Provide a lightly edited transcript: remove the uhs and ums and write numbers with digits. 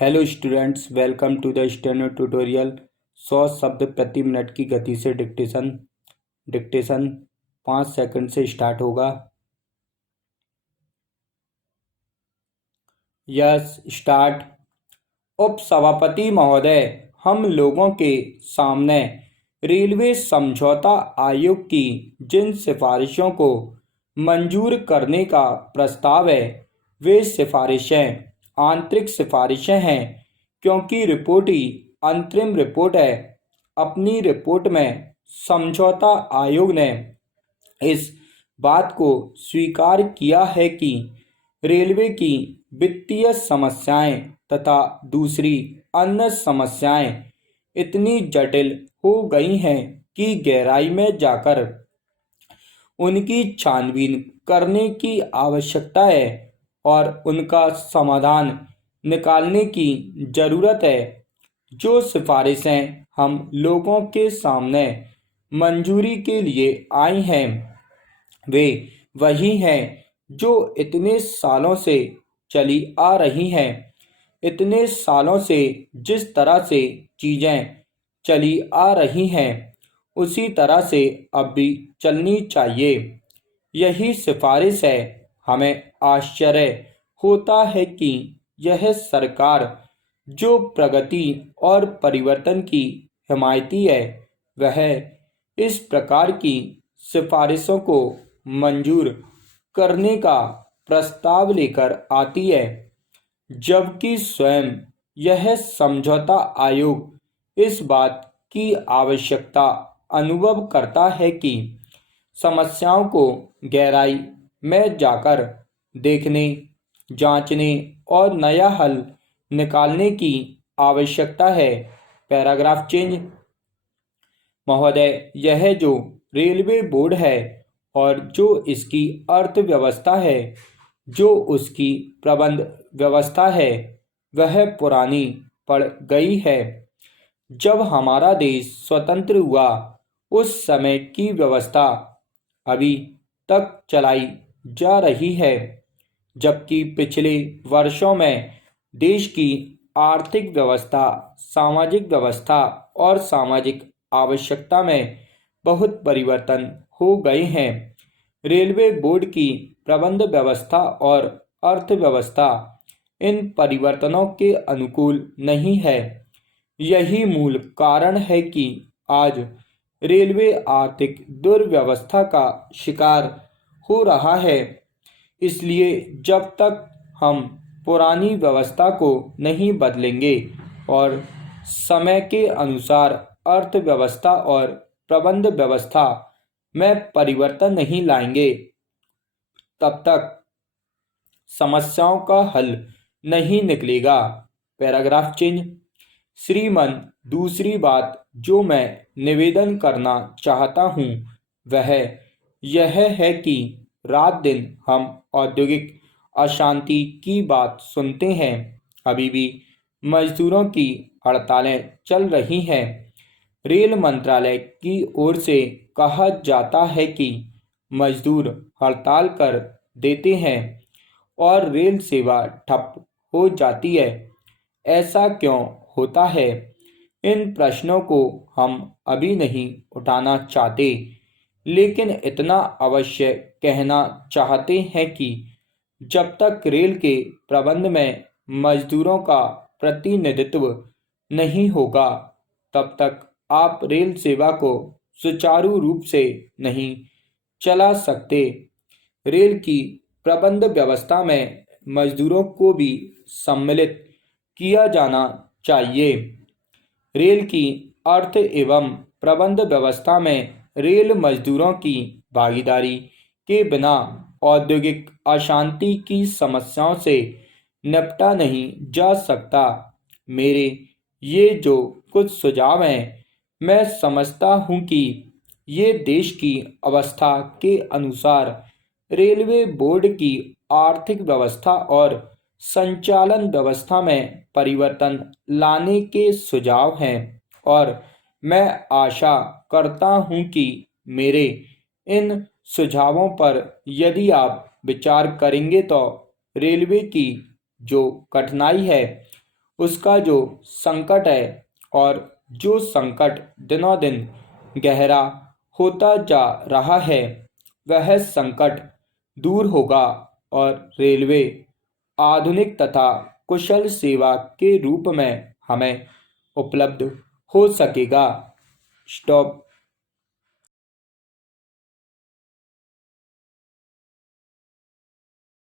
Hello students, welcome to the steno tutorial. 100 शब्द प्रति minute की गति से डिक्टेशन डिक्टेशन 5 सेकंड से स्टार्ट होगा। Yes, start. उपसभापति महोदय, हम लोगों के सामने रेलवे समझौता आयोग की जिन सिफारिशों को मंजूर करने का प्रस्ताव है, वे सिफारिशें आंतरिक सिफारिशें हैं, क्योंकि रिपोर्ट ही अंतरिम रिपोर्ट है। अपनी रिपोर्ट में समझौता आयोग ने इस बात को स्वीकार किया है कि रेलवे की वित्तीय समस्याएं तथा दूसरी अन्य समस्याएं इतनी जटिल हो गई हैं कि गहराई में जाकर उनकी छानबीन करने की आवश्यकता है और उनका समाधान निकालने की ज़रूरत है। जो सिफारिशें हम लोगों के सामने मंजूरी के लिए आई हैं, वे वही हैं जो इतने सालों से चली आ रही हैं। इतने सालों से जिस तरह से चीज़ें चली आ रही हैं, उसी तरह से अब भी चलनी चाहिए। यही सिफारिश है। हमें आश्चर्य होता है कि यह सरकार, जो प्रगति और परिवर्तन की हिमायती है, वह इस प्रकार की सिफारिशों को मंजूर करने का प्रस्ताव लेकर आती है, जबकि स्वयं यह समझौता आयोग इस बात की आवश्यकता अनुभव करता है कि समस्याओं को गहराई में जाकर देखने, जांचने और नया हल निकालने की आवश्यकता है। Paragraph change. महोदय, यह जो रेलवे बोर्ड है और जो इसकी अर्थव्यवस्था है, जो उसकी प्रबंध व्यवस्था है, वह पुरानी पड़ गई है। जब हमारा देश स्वतंत्र हुआ, उस समय की व्यवस्था अभी तक चलाई जा रही है, जबकि पिछले वर्षों में देश की आर्थिक व्यवस्था, सामाजिक व्यवस्था और सामाजिक आवश्यकता में बहुत परिवर्तन हो गए हैं। रेलवे बोर्ड की प्रबंध व्यवस्था और अर्थव्यवस्था इन परिवर्तनों के अनुकूल नहीं है। यही मूल कारण है कि आज रेलवे आर्थिक दुर्व्यवस्था का शिकार हो रहा है। इसलिए जब तक हम पुरानी व्यवस्था को नहीं बदलेंगे और समय के अनुसार अर्थव्यवस्था और प्रबंध व्यवस्था में परिवर्तन नहीं लाएंगे, तब तक समस्याओं का हल नहीं निकलेगा। Paragraph change. श्रीमान, दूसरी बात जो मैं निवेदन करना चाहता हूँ, वह यह है कि रात दिन हम औद्योगिक अशांति की बात सुनते हैं। अभी भी मजदूरों की हड़तालें चल रही हैं। रेल मंत्रालय की ओर से कहा जाता है कि मजदूर हड़ताल कर देते हैं और रेल सेवा ठप हो जाती है। ऐसा क्यों होता है? इन प्रश्नों को हम अभी नहीं उठाना चाहते, लेकिन इतना अवश्य कहना चाहते हैं कि जब तक रेल के प्रबंध में मजदूरों का प्रतिनिधित्व नहीं होगा, तब तक आप रेल सेवा को सुचारू रूप से नहीं चला सकते। रेल की प्रबंध व्यवस्था में मजदूरों को भी सम्मिलित किया जाना चाहिए। रेल की अर्थ एवं प्रबंध व्यवस्था में रेल मजदूरों की भागीदारी के बिना औद्योगिक अशांति की समस्याओं से निपटा नहीं जा सकता। मेरे ये जो कुछ सुझाव हैं, मैं समझता हूँ कि ये देश की अवस्था के अनुसार रेलवे बोर्ड की आर्थिक व्यवस्था और संचालन व्यवस्था में परिवर्तन लाने के सुझाव हैं, और मैं आशा करता हूं कि मेरे इन सुझावों पर यदि आप विचार करेंगे तो रेलवे की जो कठिनाई है, उसका जो संकट है और जो संकट दिनों दिन गहरा होता जा रहा है, वह संकट दूर होगा और रेलवे आधुनिक तथा कुशल सेवा के रूप में हमें उपलब्ध हो सकेगा। स्टॉप।